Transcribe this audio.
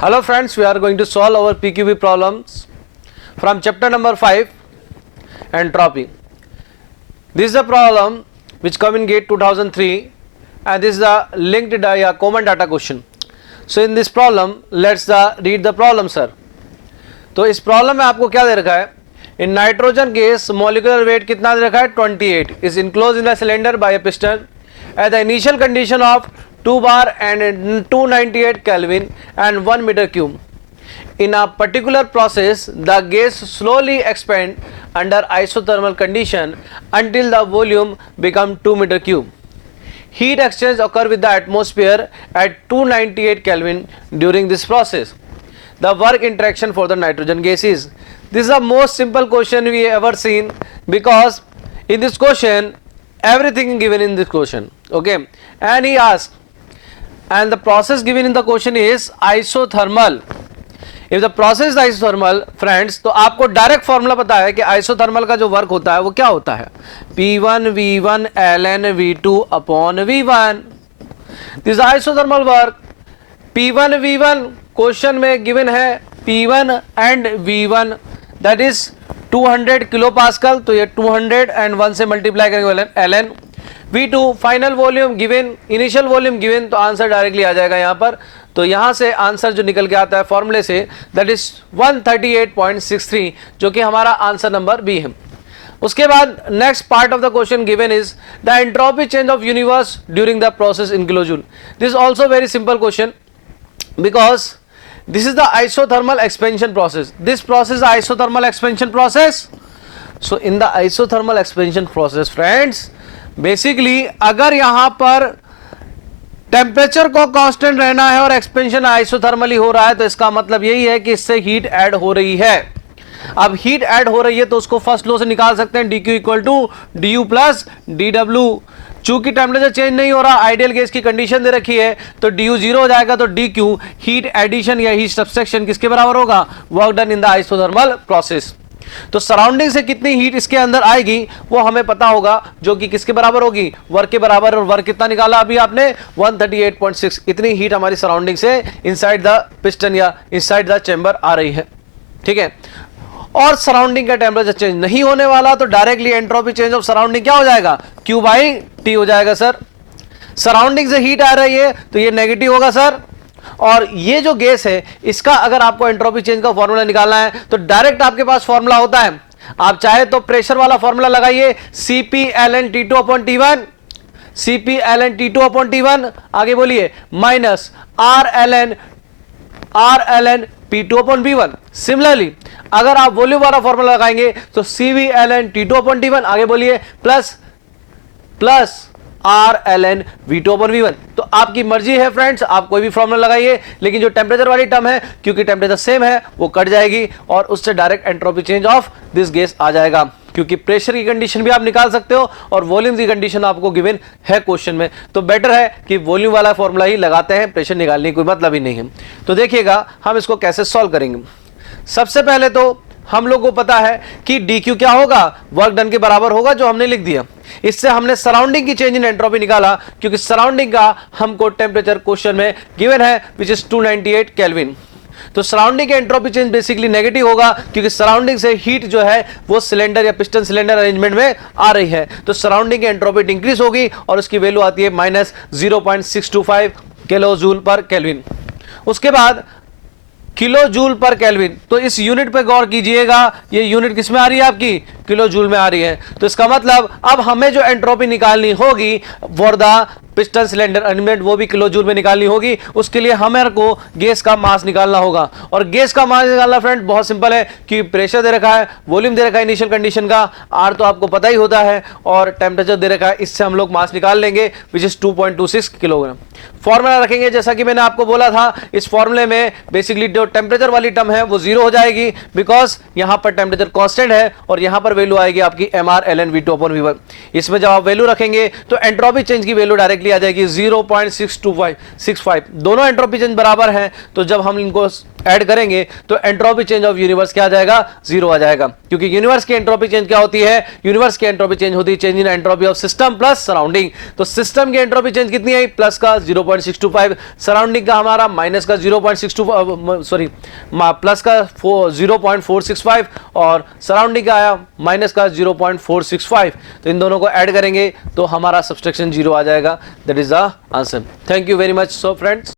Hello friends, we are going to solve our PQB problems from chapter number 5, entropy. This is a problem which come in GATE 2003 and this is the linked common data question. So in this problem, let's read the problem sir. तो इस problem में आपको क्या दे रखा है, इन nitrogen gas molecular weight कितना दे रखा है 28 is enclose in the cylinder by a piston at the initial condition of 2 bar and 298 Kelvin and 1 meter cube. In a particular process, the gas slowly expand under isothermal condition until the volume become 2 meter cube. Heat exchange occur with the atmosphere at 298 Kelvin during this process. The work interaction for the nitrogen gas is. This is the most simple question we ever seen because in this question everything given in this question. Okay, and he asked. And the process given in the question is isothermal. If the process is isothermal, friends, तो आपको direct formula पता है कि isothermal का जो work होता है वो क्या होता है, P1 V1 ln V2 upon V1. This is isothermal work. P1 V1 question में गिवन है P1 and V1 that is 200 kilo pascal, तो ये 200 एंड 1 से मल्टीप्लाई करेंगे ln V2 final volume given, initial volume given, तो answer directly आ जाएगा यहाँ पर. तो यहाँ से आंसर जो निकल के आता है फॉर्मूले से दैट इज 138.63 जो कि हमारा आंसर नंबर बी है. उसके बाद next part of the question given is the entropy change of universe during the process in kilojoule. This also very simple question because this is the isothermal expansion process. This process is isothermal expansion process. So in the isothermal expansion process friends, basically अगर यहां पर temperature को constant रहना है और expansion isothermally हो रहा है तो इसका मतलब यही है कि इससे हीट ऐड हो रही है. अब हीट ऐड हो रही है तो उसको फर्स्ट लॉ से निकाल सकते हैं, dq equal to du plus dw. चूंकि टेम्परेचर चेंज नहीं हो रहा, आइडियल गैस की कंडीशन दे रखी है तो du जीरो हो जाएगा, तो dq हीट एडिशन या हीट सब्सट्रैक्शन किसके बराबर होगा, work done in the isothermal process. तो सराउंडिंग से कितनी हीट इसके अंदर आएगी वो हमें पता होगा, जो कि किसके बराबर होगी, वर्क के बराबर. और वर्क कितना निकाला अभी आपने 138.6. इतनी हीट हमारी सराउंडिंग से इनसाइड द पिस्टन या इनसाइड द चेंबर आ रही है. ठीक है, और सराउंडिंग का टेम्परेचर चेंज नहीं होने वाला तो directly entropy change of surrounding क्या हो जाएगा, Q बाई T हो जाएगा सर. सराउंडिंग से हीट आ रही है तो ये नेगेटिव होगा सर. और ये जो गैस है इसका अगर आपको एंट्रोपी चेंज का फॉर्मूला निकालना है तो डायरेक्ट आपके पास फॉर्मूला होता है. आप चाहे तो प्रेशर वाला फॉर्मूला लगाइए, Cp ln T2 upon T1, Cp ln T2 upon T1, आगे बोलिए minus R ln P2 upon P1. Similarly अगर आप वॉल्यूम वाला फॉर्मूला लगाएंगे तो Cv ln T2 upon T1, आगे बोलिए plus R ln V2 upon V1. तो आपकी मर्जी है फ्रेंड्स, आप कोई भी फॉर्मूला लगाइए, लेकिन जो टेम्परेचर वाली टर्म है क्योंकि टेम्परेचर सेम है वो कट जाएगी और उससे direct entropy change of this gas आ जाएगा. क्योंकि प्रेशर की कंडीशन भी आप निकाल सकते हो और वॉल्यूम की कंडीशन आपको गिवन है क्वेश्चन में, तो बेटर है कि वॉल्यूम वाला फॉर्मूला ही लगाते हैं, प्रेशर निकालने की कोई मतलब ही नहीं है. तो देखिएगा हम इसको कैसे सॉल्व करेंगे. सबसे पहले तो हम लोग को पता है कि dq क्या होगा, वर्क डन के बराबर होगा, जो हमने लिख दिया. इससे हमने सराउंडिंग की चेंज इन एंट्रोपी निकाला क्योंकि सराउंडिंग का हमको टेम्परेचर क्वेश्चन में गिवन है विच इज 298 केल्विन. तो सराउंडिंग की एंट्रोपी चेंज बेसिकली नेगेटिव होगा क्योंकि सराउंडिंग से हीट जो है वो सिलेंडर या पिस्टन सिलेंडर अरेंजमेंट में आ रही है, तो सराउंडिंग की एंट्रोपी इंक्रीज होगी और उसकी वैल्यू आती है माइनस 0.625 किलो जूल पर केल्विन. उसके बाद किलो जूल पर केल्विन, तो इस यूनिट पे गौर कीजिएगा, ये यूनिट किस में आ रही है आपकी, किलो जूल में आ रही है. तो इसका मतलब अब हमें जो एंट्रोपी निकालनी होगी for the piston cylinder arrangement वो भी किलो जूल में निकालनी होगी. उसके लिए हमें को गैस का मास निकालना होगा और गैस का मास निकालना फ्रेंड बहुत सिंपल है कि प्रेशर दे रखा है, वॉल्यूम दे रखा है इनिशियल कंडीशन का, R तो आपको पता ही होता है और टेम्परेचर दे रखा है, इससे हम लोग मास निकाल लेंगे विच इज 2.26 किलोग्राम. फॉर्मूला रखेंगे जैसा कि मैंने आपको बोला था, इस फॉर्मूले में बेसिकली जो टेम्परेचर वाली टर्म है वो जीरो हो जाएगी बिकॉज यहां पर टेम्परेचर कांस्टेंट है और यहां पर वैल्यू आएगी आपकी mR ln V2 upon V1. इसमें जब आप वैल्यू रखेंगे तो एंट्रोपी चेंज की वैल्यू डायरेक्टली आ जाएगी 0.62565. दोनों एंट्रोपी चेंज बराबर हैं, तो जब हम इनको ऐड करेंगे तो एंट्रोपी चेंज ऑफ यूनिवर्स क्या आ जाएगा, 0 आ जाएगा, क्योंकि यूनिवर्स की एंट्रोपी चेंज क्या होती है, यूनिवर्स की एंट्रोपी चेंज होती है change in entropy of system plus surrounding. तो सिस्टम की एंट्रोपी चेंज कितनी आई, प्लस का 0.625, सराउंडिंग का हमारा माइनस का 0.62 सॉरी प्लस का 0.465 और सराउंडिंग का आया माइनस का 0.465। तो इन दोनों को ऐड करेंगे तो हमारा सब्सट्रैक्शन 0 आ जाएगा। That is the answer. Thank you very much so friends.